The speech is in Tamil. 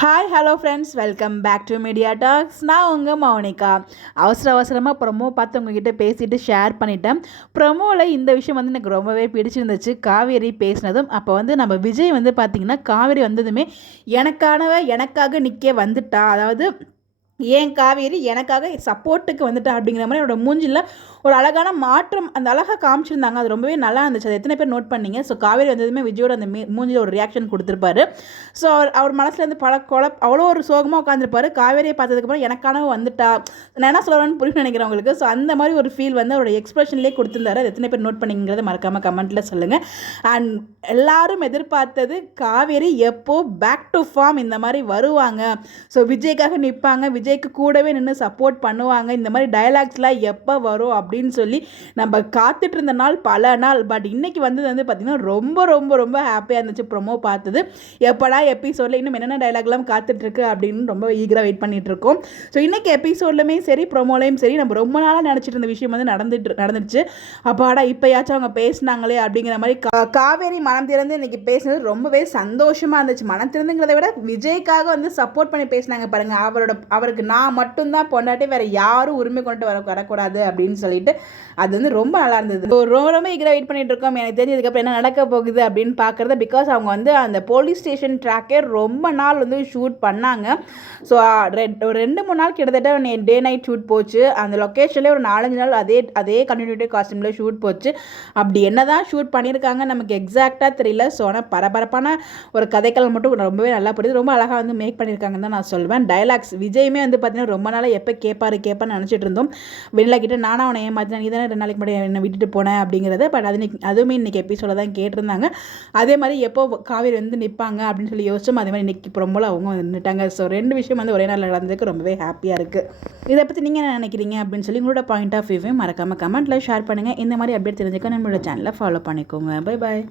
Hi hello friends, welcome back to media talks. நான் உங்கள் மௌனிகா. அவசரமாக ப்ரொமோ பார்த்து உங்ககிட்ட பேசிட்டு ஷேர் பண்ணிட்டேன். ப்ரொமோவில் இந்த விஷயம் எனக்கு ரொம்பவே பிடிச்சிருந்துச்சு. காவேரி பேசினதும் அப்போ நம்ம விஜய் பார்த்திங்கன்னா காவேரி வந்ததுமே எனக்காக நிற்க வந்துட்டா, அதாவது ஏன் காவேரி எனக்காக சப்போர்ட்டுக்கு வந்துட்டா அப்படிங்கிற மாதிரி என்னோட மூஞ்சில் ஒரு அழகான மாற்றம், அந்த அழகாக காமிச்சிருந்தாங்க. அது ரொம்பவே நல்லா இருந்துச்சு. அது எத்தனை பேர் நோட் பண்ணீங்க? ஸோ காவேரி வந்ததுமே விஜயோட அந்த மூஞ்சில் ஒரு ரியாக்ஷன் கொடுத்துருப்பாரு. ஸோ அவர் மனசுலேருந்து அவ்வளோ ஒரு சோகமாக உட்காந்துருப்பாரு. காவேரியை பார்த்ததுக்கப்புறம் எனக்கான வந்துட்டா, நான் என்ன சொல்கிறேன்னு புரியும் நினைக்கிறேன் உங்களுக்கு. ஸோ அந்த மாதிரி ஒரு ஃபீல் அவரோட எக்ஸ்பிரஷன்லேயே கொடுத்துருந்தாரு. அது எத்தனை பேர் நோட் பண்ணிங்கிறத மறக்காமல் கமெண்ட்டில் சொல்லுங்கள். அண்ட் எல்லாரும் எதிர்பார்த்தது காவேரி எப்போ பேக் டு ஃபார்ம் இந்த மாதிரி வருவாங்க, ஸோ விஜய்க்காக நிற்பாங்க, விஜய்க்கு கூடவே நின்று சப்போர்ட் பண்ணுவாங்க, இந்த மாதிரி டயலாக்ஸ்லாம் எப்போ வரும் அப்படின்னு சொல்லி நம்ம காத்துட்டு இருந்த நாள் பல நாள். பட் இன்னைக்கு வந்தது பார்த்திங்கன்னா ரொம்ப ரொம்ப ரொம்ப ஹாப்பியாக இருந்துச்சு. ப்ரொமோ பார்த்தது எப்படா எபிசோடில் இன்னும் என்னென்ன டயலாக்லாம் காத்துட்ருக்கு அப்படின்னு ரொம்ப ஈகராக வெயிட் பண்ணிட்டு இருக்கோம். ஸோ இன்றைக்கி எபிசோட்லையுமே சரி ப்ரொமோலையும் சரி நம்ம ரொம்ப நாளாக நினச்சிட்டு இருந்த விஷயம் நடந்துடுச்சு. அப்பாடா இப்போயாச்சும் அவங்க பேசினாங்களே அப்படிங்கிற மாதிரி காவேரி மனம் திறந்து இன்னைக்கு பேசினது ரொம்பவே சந்தோஷமாக இருந்துச்சு. மனம் திறந்துங்கிறத விட விஜய்க்காக சப்போர்ட் பண்ணி பேசினாங்க பாருங்கள். அவருக்கு நான் மட்டும்தான் பொண்டாட்டி, வேறு யாரும் உரிமை கொண்டு வரக்கூடாது அப்படின்னு சொல்லிட்டு அது ரொம்ப நல்லா இருந்தது. ரொம்ப ஈகராக வெயிட் பண்ணிட்டு இருக்கோம். எனக்கு தெரிஞ்சு இதுக்கப்புறம் என்ன நடக்க போகுது அப்படின்னு பார்க்குறது. பிகாஸ் அவங்க அந்த போலீஸ் ஸ்டேஷன் ட்ராக்கே ரொம்ப நாள் ஷூட் பண்ணாங்க. ஸோ ஒரு 2-3 நாள் கிட்டத்தட்ட டே நைட் ஷூட் போச்சு. அந்த லொக்கேஷன்லேயே ஒரு 4-5 நாள் அதே கண்டினியூட்டி காஸ்டியூமில் ஷூட் போச்சு. அப்படி என்ன தான் ஷூட் பண்ணியிருக்காங்க நமக்கு எக்ஸாக்டாக தெரியல. ஸோ ஆனால் பரபரப்பான ஒரு கதைக்கள் மட்டும் ரொம்பவே நல்லா புரியுது. ரொம்ப அழகாக மேக் பண்ணியிருக்காங்கன்னு தான் நான் சொல்வேன். டைலாக்ஸ் விஜயுமே பார்த்தீங்கன்னா ரொம்ப நாளாக எப்போ கேட்பான்னு நினச்சிட்டு இருந்தோம். வெண்ணிலா கிட்ட நானும் அவனை ஏமாத்தினேன், நீ தானே 2 நாளைக்கு முன்னாடி என்னை விட்டுட்டு போனேன் அப்படிங்கிறத. பட் அதுவுமே இன்றைக்கி எபிசோட தான் கேட்டிருந்தாங்க. அதே மாதிரி எப்போ காவேரி நிற்பாங்க அப்படின்னு சொல்லி யோசிச்சோம். அதே மாதிரி இன்றைக்கி ப்ரொமோல அவங்க நின்றுட்டாங்க. ஸோ 2 விஷயம் ஒரே நாள் நடந்ததுக்கு ரொம்பவே ஹாப்பியாக இருக்குது. இதை பற்றி நீங்கள் என்ன நினைக்கிறீங்க அப்படின்னு சொல்லி உங்களோட பாயிண்ட் ஆஃப் வியூவையும் மறக்காமல் கமெண்ட்டில் ஷேர் பண்ணுங்கள். இந்த மாதிரி அப்டேட் தெரிஞ்சுக்க நம்மளோட சேனலை ஃபாலோ பண்ணிக்கோங்க. Bye bye.